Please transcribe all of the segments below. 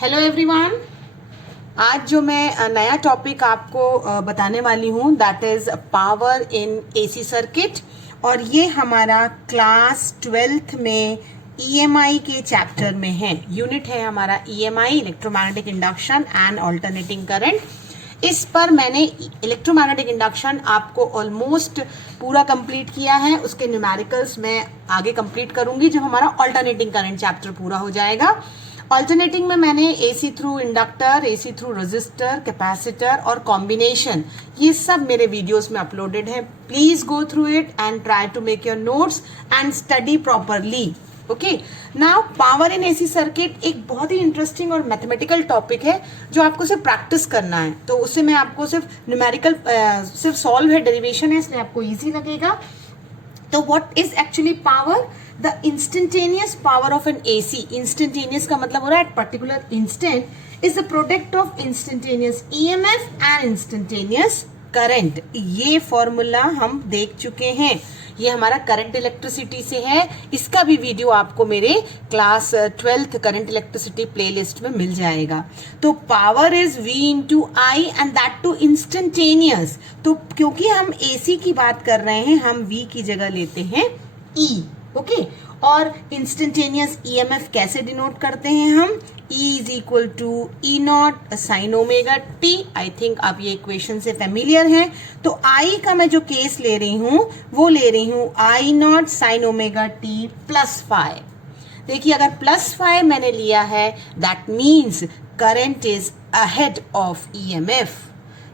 Hello everyone. आज जो मैं नया टॉपिक आपको बताने वाली हूँ that is power in AC circuit, और ये हमारा क्लास 12th में ईएमआई के चैप्टर में है। यूनिट है हमारा EMI, electromagnetic induction and alternating current. इस पर मैंने इलेक्ट्रोमैग्नेटिक इंडक्शन आपको ऑलमोस्ट पूरा कंप्लीट किया है। उसके न्यूमेरिकल्स मैं आगे कंप्लीट करूंगी जब हमारा अल्टरनेटिंग करंट चैप्टर पूरा हो जाएगा। अल्टरनेटिंग में मैंने AC through inductor, AC through resistor, capacitor और कॉम्बिनेशन, ये सब मेरे वीडियोस में अपलोडेड है। Please go through it and try to make your notes and study properly. Okay, now power in AC circuit एक बहुत ही इंटरेस्टिंग और मैथमेटिकल टॉपिक है जो आपको सिर्फ प्रैक्टिस करना है। तो उससे मैं आपको सिर्फ न्यूमेरिकल सिर्फ सॉल्व है, डेरिवेशन है, इसलिए आपको इजी लगेगा। तो what is actually power? The instantaneous power of N AC. Instantaneous का मतलब हो रहा है at particular instant is the product of instantaneous EMF and instantaneous current. ये फॉर्मूला हम देख चुके हैं, ये हमारा करंट इलेक्ट्रिसिटी से है। इसका भी वीडियो आपको मेरे class 12th current electricity playlist में मिल जाएगा। तो power is V into I and that to instantaneous. तो क्योंकि हम एसी की बात कर रहे हैं, हम V की जगह लेते हैं E। ओके, और इंस्टेंटेनियस ईएमएफ कैसे डिनोट करते हैं हम? E is equal to E naught sine omega t. I think आप ये इक्वेशन से फेमिलियर हैं। तो I का मैं जो केस ले रही हूं वो ले रही हूं I naught sine omega T plus five. देखिए, अगर प्लस फाइव मैंने लिया है that means current is ahead of EMF.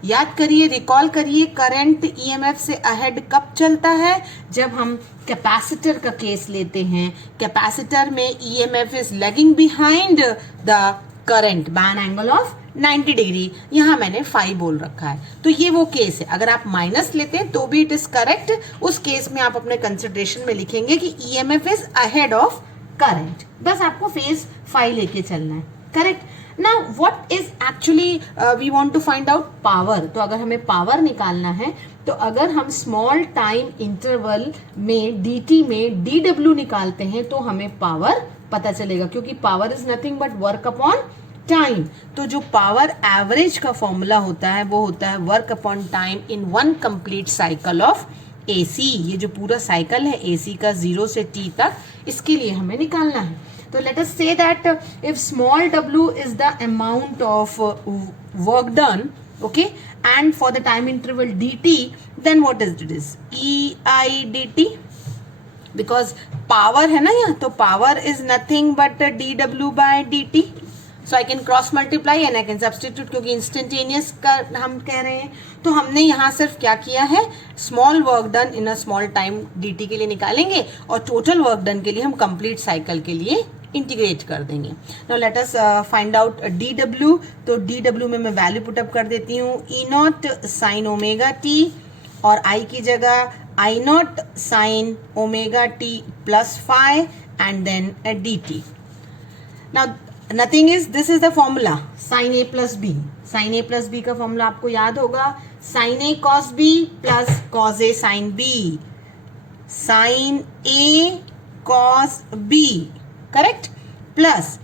याद करिए, रिकॉल करिए, करंट ईएमएफ से अहेड कब चलता है? जब हम कैपेसिटर का केस लेते हैं। कैपेसिटर में EMF is lagging behind the current by an angle of 90 degree. यहां मैंने 5 बोल रखा है, तो ये वो केस है। अगर आप माइनस लेते हैं तो भी इट इज करेक्ट। उस केस में आप अपने कंसिडरेशन में लिखेंगे कि EMF is ahead of current. बस आपको फेज 5 लेके चलना है। Correct. Now what is actually we want to find out power? तो अगर हमें पावर निकालना है तो अगर हम स्मॉल टाइम इंटरवल में dt में dw निकालते हैं तो हमें पावर पता चलेगा, क्योंकि power is nothing but work upon time. तो जो पावर एवरेज का फॉर्मूला होता है वो होता है work upon time in one complete cycle of AC. ये जो पूरा साइकिल है एसी का 0 से t तक, इसके लिए हमें निकालना है। So let us say that if small w is the amount of work done, okay, and for the time interval dt, then what is it is ei dt, because power है ना यहाँ, तो power is nothing but dw by dt. So I can cross multiply and I can substitute, क्योंकि instantaneous का हम कह रहे हैं। तो हमने यहाँ सिर्फ क्या किया है, small work done in a small time dt के लिए निकालेंगे और टोटल वर्क डन के लिए हम कंप्लीट साइकिल के लिए इंटीग्रेट कर देंगे। Now let us find out dw। तो dw में मैं वैल्यू पुटअप कर देती हूँ E naught sine omega T, और i की जगह I naught sine omega T plus five and then dt। Now nothing is, this is the formula sine A plus B. Sine A plus B का फॉर्मूला आपको याद होगा, sine A cos B plus cos A sine B. Sine A cos B, correct, plus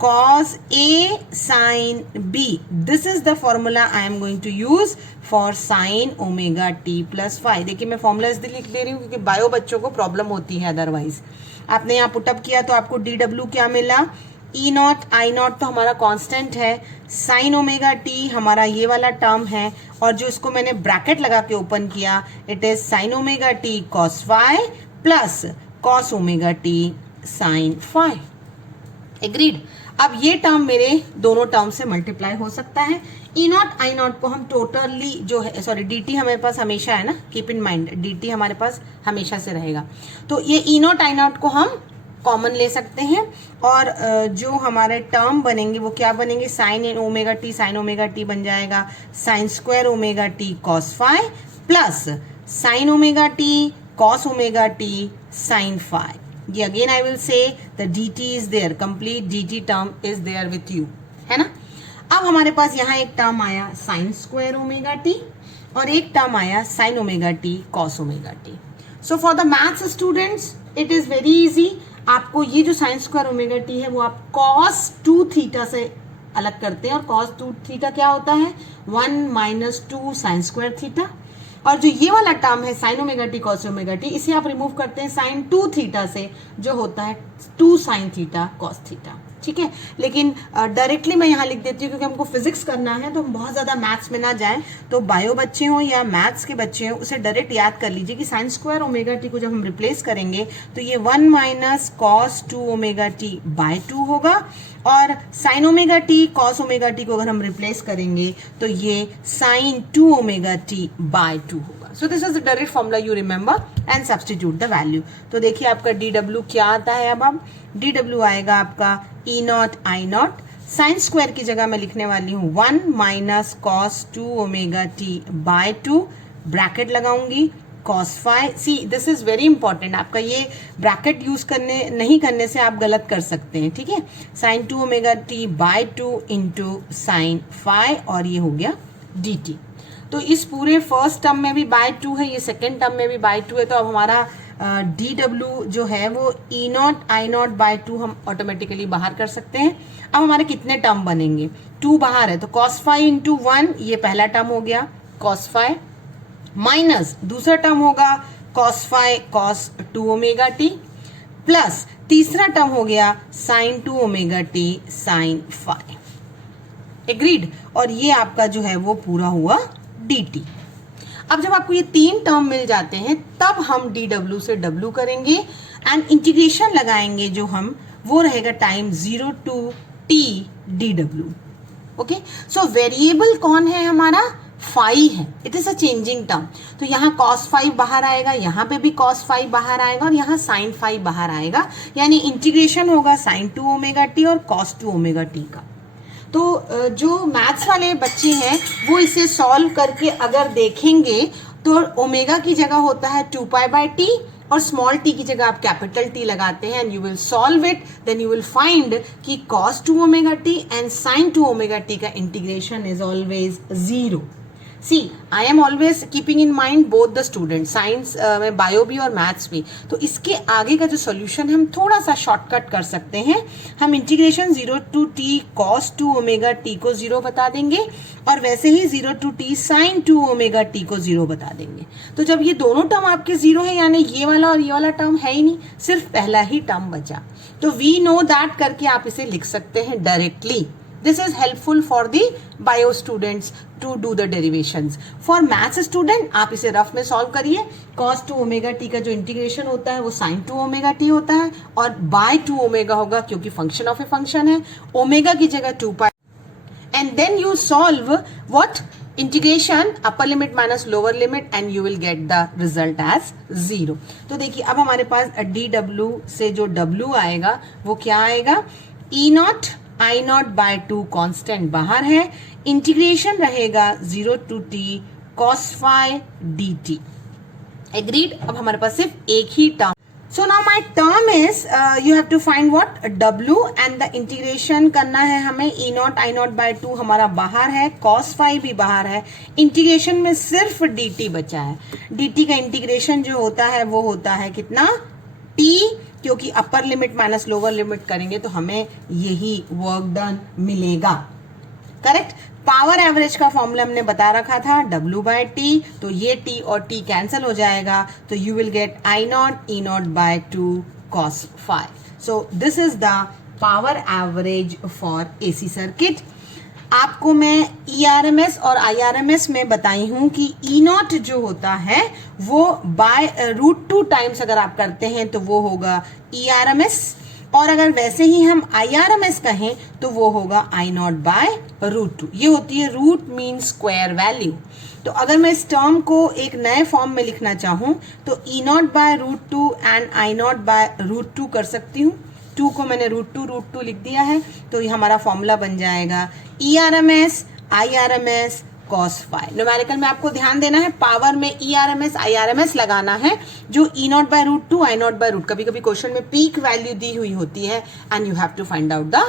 cos A sin B. This is the formula I am going to use for sin omega t plus 5. देखिए, मैं formula इसलिए लिख दे रही हूँ क्योंकि bio बच्चों को problem होती है अदरवाइज। आपने यहाँ पुटअप किया तो आपको dw क्या मिला, ई नॉट आई नॉट तो हमारा कांस्टेंट है, साइन ओमेगा टी हमारा ये वाला टर्म है, और जो इसको मैंने ब्रैकेट लगा के ओपन किया it is sine omega T cos five plus cos omega T sine phi. Agreed. अब ये टर्म मेरे दोनों टर्म से मल्टीप्लाई हो सकता है। ई नॉट आई नॉट को हम टोटली जो है, सॉरी dt हमारे पास हमेशा है ना, कीप इन माइंड dt हमारे पास हमेशा से रहेगा। तो ये ई नॉट आई नॉट को हम कॉमन ले सकते हैं, और जो हमारे टर्म बनेंगे वो क्या बनेंगे, साइन ओमेगा टी बन जाएगा sine square omega T cos five plus sine omega T cos omega T sine five. ये again I will say the dt is there, complete dt term is there with you, है ना। अब हमारे पास यहाँ एक term आया sign square omega T और एक टर्म आया sign omega T cos omega T. So for the maths students it is very easy. आपको ये जो साइन स्क्वायर ओमेगा टी है वो आप कॉस 2 थीटा से अलग करते हैं और cos 2 थीटा क्या होता है 1 माइनस 2 साइन स्क्वायर थीटा। और जो ये वाला टर्म है sign omega T cos omega T, इसे आप रिमूव करते हैं साइन 2 थीटा से, जो होता है 2 साइन थीटा कॉस थीटा। ठीक है, लेकिन डायरेक्टली मैं यहाँ लिख देती हूँ क्योंकि हमको फिजिक्स करना है, तो हम बहुत ज़्यादा मैथ्स में ना जाएं। तो बायो बच्चे हों या मैथ्स के बच्चे हों, उसे डायरेक्ट याद कर लीजिए कि साइन स्क्वायर ओमेगा टी को जब हम रिप्लेस करेंगे तो ये 1 minus cos 2 omega T by 2 होगा, और sine omega T cos omega t को अगर हम रिप्लेस करेंगे तो ये साइन 2 ओमेगा टी बाय 2 होगा। सो this is the direct formula, you remember and substitute the value. तो देखिए आपका डी डब्ल्यू क्या आता है, अब डी डब्ल्यू आएगा आपका E naught I naught, sine square की जगह मैं लिखने वाली हूँ 1 minus cos 2 omega T by 2, bracket लगाऊंगी cos phi. See this is very important, आपका ये ब्रैकेट यूज नहीं करने से आप गलत कर सकते हैं। ठीक है, sine 2 omega T by 2 into sine phi, और ये हो गया डी टी। तो इस पूरे फर्स्ट टर्म में भी बाय 2 है, ये सेकेंड टर्म में भी बाय 2 है, तो अब हमारा डी डब्ल्यू जो है वो ई नॉट आई नॉट बाय 2 हम ऑटोमेटिकली बाहर कर सकते हैं। अब हमारे कितने टर्म बनेंगे, 2 बाहर है तो cos फाई इंटू 1, ये पहला टर्म हो गया cos फाई, माइनस दूसरा टर्म होगा cos phi cos 2 omega T, plus तीसरा टर्म हो गया sin 2 omega t sin phi. Agreed, और ये आपका जो है वो पूरा हुआ डी टी। अब जब आपको ये 3 टर्म मिल जाते हैं तब हम डी डब्ल्यू से डब्ल्यू करेंगे एंड इंटीग्रेशन लगाएंगे, जो हम वो रहेगा टाइम 0 टू टी डी डब्ल्यू। ओके, सो वेरिएबल कौन है हमारा, फाई है, it is a changing term. तो यहाँ cos फाई बाहर आएगा, यहाँ पे भी cos फाई बाहर आएगा, और यहाँ sin फाई बाहर आएगा, यानी इंटीग्रेशन होगा sin 2 ओमेगा टी और cos 2 ओमेगा टी का। तो जो मैथ्स वाले बच्चे हैं वो इसे सॉल्व करके अगर देखेंगे तो ओमेगा की जगह होता है 2 पाई बाय टी, और स्मॉल टी की जगह आप कैपिटल टी लगाते हैं, and you will solve it, then you will find कि cos 2 omega T and sin 2 omega T का integration is always 0। See I am always keeping in mind both the student, science में bio भी और maths भी। तो इसके आगे का जो सोल्यूशन हम थोड़ा सा शॉर्टकट कर सकते हैं, हम integration 0 to T cos 2 omega t को 0 बता देंगे, और वैसे ही 0 to T sin 2 omega t को 0 बता देंगे। तो जब ये दोनों टर्म आपके 0 है, यानी ये वाला और ये वाला टर्म है ही नहीं, सिर्फ पहला ही टर्म बचा, तो वी नो दैट करके आप इसे लिख सकते हैं directly. This is helpful for the bio students to do the derivations. For maths student आप इसे रफ में सॉल्व करिए, cos 2 ओमेगा टी का जो इंटीग्रेशन होता है वो sin 2 ओमेगा टी होता है, और बाय 2 ओमेगा होगा क्योंकि फंक्शन ऑफ ए फंक्शन है, ओमेगा की जगह 2 pi, and then you solve what, integration upper limit minus lower limit, and you will get the result as 0। तो देखिए अब हमारे पास डी डब्ल्यू से जो डब्ल्यू आएगा वो क्या आएगा, E naught I naught by 2 constant बाहर है, इंटीग्रेशन रहेगा 0 to T cos phi D T. Agreed, अब हमारे पास सिर्फ एक ही term. So now my term is you have to find what, W, and the integration करना है हमें, E naught I naught by 2 हमारा बाहर है, cos फाई भी बाहर है, इंटीग्रेशन में सिर्फ डी टी बचा है। डी टी का इंटीग्रेशन जो होता है वो होता है कितना, टी, क्योंकि अपर लिमिट माइनस लोअर लिमिट करेंगे तो हमें यही वर्क डन मिलेगा। करेक्ट, पावर एवरेज का फॉर्मूला हमने बता रखा था W बाय टी, तो ये T और T कैंसिल हो जाएगा, तो you will get I naught E naught by 2 cos phi. So this is the power average for AC circuit. आपको मैं ERMS और IRMS में बताई हूं कि E नॉट जो होता है वो बाय √2 टाइम्स अगर आप करते हैं तो वो होगा ERMS, और अगर वैसे ही हम IRMS कहें तो वो होगा I नॉट बाय √2। ये होती है रूट मीन स्क्वायर वैल्यू। तो अगर मैं इस टर्म को एक नए फॉर्म में लिखना चाहूं तो E naught by √2 and I naught by √2 कर सकती हूँ। 2 को मैंने √2 लिख दिया है, तो ये हमारा फॉर्मूला बन जाएगा ERMS IRMS cos phi. Numerical में आपको ध्यान देना है, पावर में ERMS IRMS लगाना है, जो E naught by √2 I naught by √, कभी कभी क्वेश्चन में पीक वैल्यू दी हुई होती है, and you have to find out the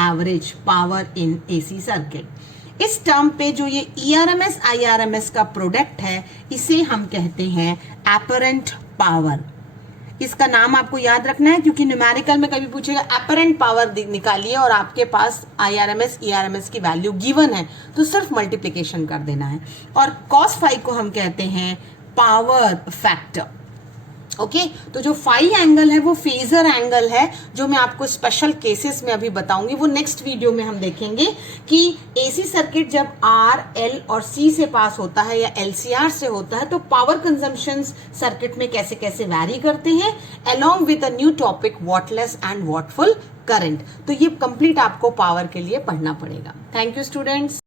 average power in AC circuit. इस टर्म पे जो ये ERMS IRMS का प्रोडक्ट है, इसे हम कहते हैं एपरेंट पावर। इसका नाम आपको याद रखना है, क्योंकि न्यूमेरिकल में कभी पूछेगा अपरेंट पावर निकालिए और आपके पास IRMS ERMS की वैल्यू गिवन है तो सिर्फ मल्टीप्लिकेशन कर देना है। और cos फाई को हम कहते हैं पावर फैक्टर। ओके तो जो फाई एंगल है वो फेजर एंगल है, जो मैं आपको स्पेशल केसेस में अभी बताऊंगी, वो नेक्स्ट वीडियो में हम देखेंगे कि एसी सर्किट जब R, L और C से पास होता है या LCR से होता है तो पावर कंजम्पशन सर्किट में कैसे कैसे वैरी करते हैं, along with a new topic wattless and wattful current. तो ये कंप्लीट आपको पावर के लिए पढ़ना पड़ेगा। Thank you students.